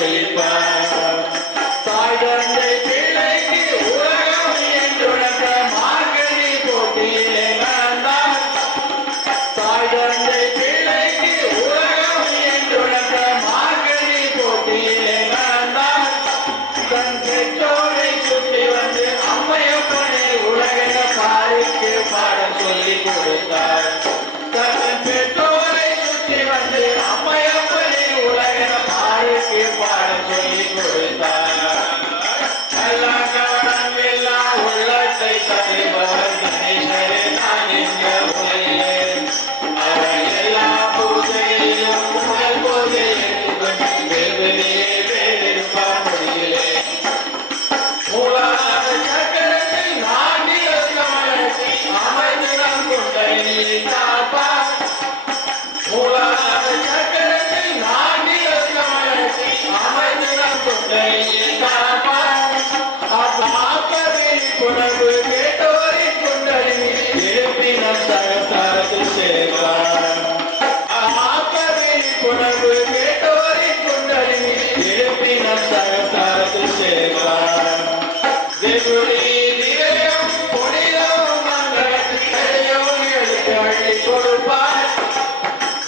sleeper.